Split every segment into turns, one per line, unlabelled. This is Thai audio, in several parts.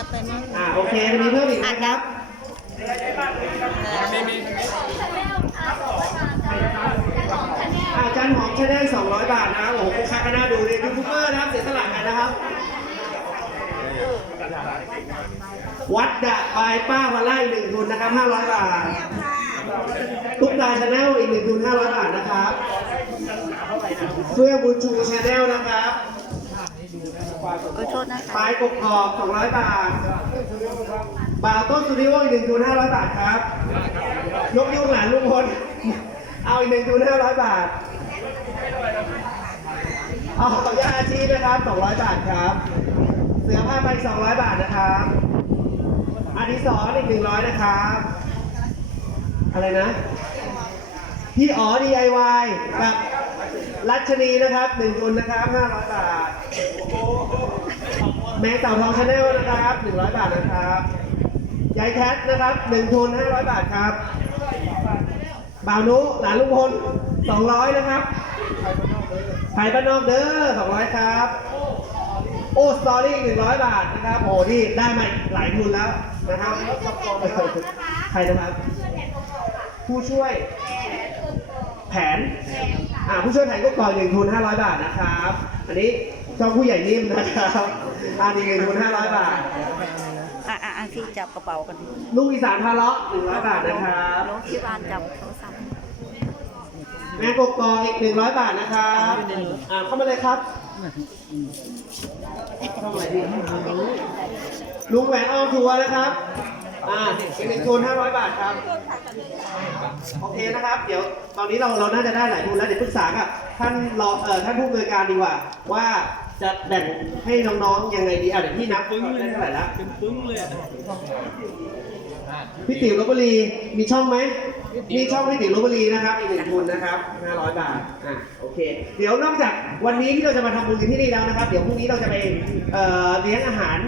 จะไปมั่ง
อ่าโอเคมีเพิ่มอีกไหมครับอาจารย์หอมชาแนล200 บาทนะครับโอ้โหคุ้มค่าก็น่าดูเลยยูทูบเบอร์นะครับเสียสละกันนะครับ วัดดะปลายป้าวันไล่หนึ่งทุนนะครับ500 บาทตุ๊กตาชาแนลอีกหนึ่งทุน500 บาทนะครับเฟื่องบุญชูชาแนลนะครับ
ขอโทษนะคะ
ปลายกบกอก200 บาท บ่าวต้นสตูดิโออีกหนึ่งทุน500 บาทครับ ยกยุงหลานลุงพล เอาอีกหนึ่งทุน500 บาท เอาของยาอาชีพนะครับ 200 บาทครับ เสือผ้าไป 200 บาทนะครับอาดิสรอีก100นะครับ อะไรนะ พี่อ๋อ DIY กับ รัชนีนะครับหนึ่งทุนนะครับ500บาท แมงเต่าทองชาแนลนะครับ100บาทนะครับยายแคทนะครับ1ทุน500บาทครับบ่าวนุหลานลุงพล200นะครับไผ่บ้านนอกเด้อ200ครับ โอ้สตอรี่100บาทนะครับโอ้นี่ได้มาหลายทุนแล้วนะครับใครนะครับ ผู้ช่วย แผน อ่าผู้ช่วยแผนก็ก่อนหนึ่งทุน500บาทนะครับ อันนี้ช่องผู้ใหญ่นิ่มนะครับอันนี้หนึ่งทุน500บาท
อะอะอะพี่จับกระเป๋ากัน
ลูกอีสานทาเลาะ100บาทนะครับ
น้องที่บ้านจับโทรศัพท์
แม่กกอกอีก100บาทนะครับอ่าเข้ามาเลยครับเข้ามาเลยดิลุงแหวนออมทัวร์นะครับ อ่าอีกหนึ่งทุน500บาทครับ โอเคนะครับ เดี๋ยวตอนนี้เราเราน่าจะได้หลายทุนแล้วเดี๋ยวปรึกษากับท่านรองเอ่อท่านผู้อำนวยการดีกว่า ว่าจะแบ่งให้น้องๆยังไงดีอะเดี๋ยวพี่นับได้เท่าไหร่ละ
เป็นปึ้งเลยอะ
พี่ติ๋วลบบุรีมีช่องไหม มีช่องพี่ติ๋วลบบุรีนะครับอีกหนึ่งทุนนะครับ500 บาทอะโอเค เดี๋ยวนอกจากวันนี้ที่เราจะมาทำบุญกันที่นี่แล้วนะครับ เดี๋ยวพรุ่งนี้เราจะไปเอ่อเลี้ยงอาหาร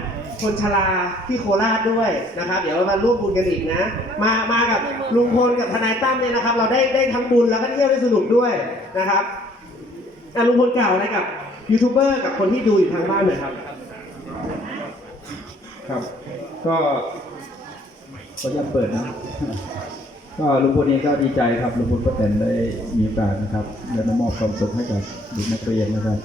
คนชราที่โคราชด้วยนะครับ เดี๋ยวเรามาร่วมบุญกันอีกนะ มามากับลุงพลกับทนายตั้มเนี่ยนะครับ เราได้ได้ทั้งบุญแล้วก็เที่ยวได้สนุกด้วยนะครับอะลุงพลกล่าวอะไรกับยูทูบเบอร์กับคนที่ดูอยู่ทางบ้านหน่อยครับ
ครับ ก็ขออนุญาตเปิดนะ ก็ลุงพลเองก็ดีใจครับลุงพลป้าแตนได้มีโอกาสนะครับได้มามอบความสุขให้กับเด็กนักเรียนนะครับ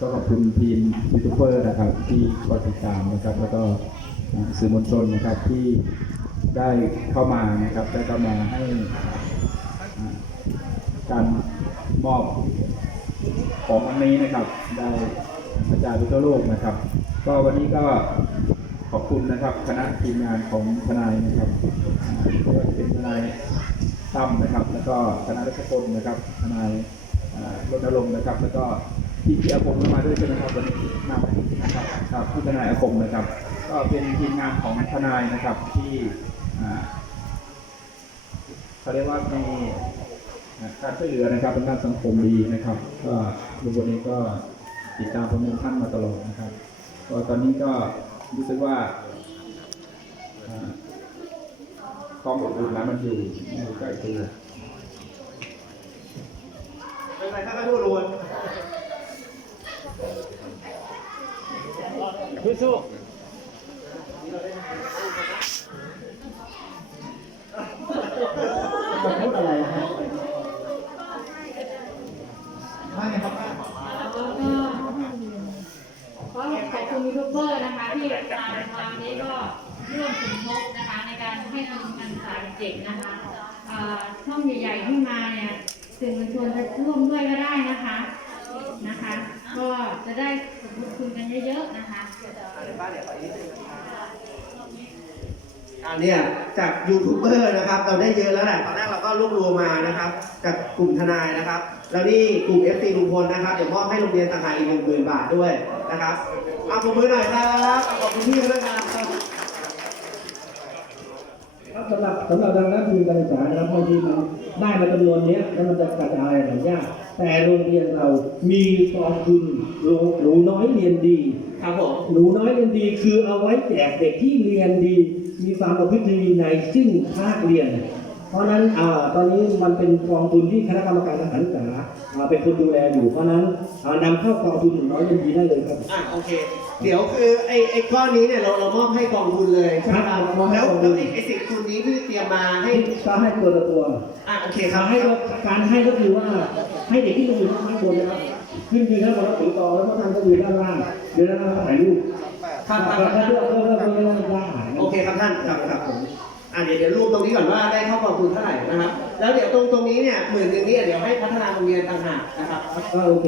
ก็ขอบคุณทีมยูทูบเบอร์นะครับ ที่คอยติดตามนะครับ แล้วก็สื่อมวลชนนะครับที่ได้เข้ามานะครับได้เข้ามาให้การมอบของวันนี้นะครับ ได้กระจายไปทั่วโลกนะครับ ก็วันนี้ก็ อบคุณนะครับ คณะทีมงานของทนายนะครับเป็นทนายตั้มนะครับ แล้วก็คณะรัชพลนะครับทนายอ่ารณรงค์นะครับ แล้วก็พี่พี่อาคมก็มาด้วยใช่ไหมครับวันนี้มานะครับครับพี่ทนายอาคมนะครับ ก็เป็นทีมงานของทนายนะครับที่เขาเรียกว่ามีการช่วยเหลือนะครับเป็นด้านสังคมดีนะครับ ก็ลุงพลเองก็ติดตามผลงานท่านมาตลอดนะครับก็ตอนนี้ก็ รู้สึกว่าความอบอุ่นนั้นมันอยู่อยู่ใกล้ตัว
เป็นไรครับท่านผู้รวน
สู้
จะพูดอะไรครับ
ก็ขอบคุณยูทูบเบอร์ นะคะที่ตามมาวันนี้ก็ร่วมสมทบนะคะในการให้ทุนการศึกษาเด็กนะคะช่องใหญ่ๆที่มาเนี่ยสื่อมวลชนจะร่วมด้วยก็ได้นะคะนะคะ ก็จะได้สมทบทุนกันเยอะๆนะคะ
อันนี้จากยูทูบเบอร์นะครับ เราได้เยอะแล้วแหละตอนแรกเราก็รวบรวมมานะครับกับกลุ่มทนายนะครับ แล้วนี่กลุ่ม FC ลุงพลนะครับเดี๋ยวมอบให้โรงเรียนต่างหากอีกหนึ่งหมื่นบาทด้วยนะครับเอาปรบมือหน่อยครับขอบคุณพี่ด้วยครับ
ครับสำหรับสำหรับทางด้านทุนการศึกษานะครับบางทีมันได้มาจำนวนเนี้ยแล้วมันจะกระจายหายากแต่โรงเรียนเรามีกองทุนหนูหนูน้อยเรียนดี
ครับผม
หนูน้อยเรียนดีคือเอาไว้แจกเด็กที่เรียนดี มีความประพฤติดีในซึ่งภาคเรียน เพราะฉะนั้นอ่าตอนนี้มันเป็นกองทุนที่คณะกรรมการทหารศึกษาอ่าเป็นคนดูแลอยู่ เพราะฉะนั้นอ่านำเข้ากองทุนหนึ่งร้อยยันดีได้เลยครับ
อะโอเค เดี๋ยวคือไอ้ไอ้ก้อนนี้เนี่ยเราเรามอบให้กองทุนเลยใช่ไหมครับ
ครับมอบให้
แล้ว
กองทุ
แล้ว
น
ไอ้ไอ้สิบทุนนี้ที่เตรียมมาให้
ก็ให้ตัวต่อตัว
อะโอเคครับ
การให้ก็การให้ก็คือว่าให้เด็กที่ลงอยู่ข้างบนนะครับขึ้นยืนข้างบนแล้วถือต่อแล้วก็ทำก็ยืนด้านล่างยืนด้านล่างถ่ายรูป
ครับครับ
แล้วเพื่อเพื่อเพื่อเพื่อล่าหาย
โอเคครับท่านครับครับผม อะเดี๋ยวเดี๋ยวรวมตรงนี้ก่อนว่าได้เข้ากองทุนเท่าไหร่นะครับ แล้วเดี๋ยวตรงตรงนี้เนี่ยหมื่นหนึ่งนี่เดี๋ยวให้พัฒนาโรงเรียนต่างหากนะครับ
ก็โอเค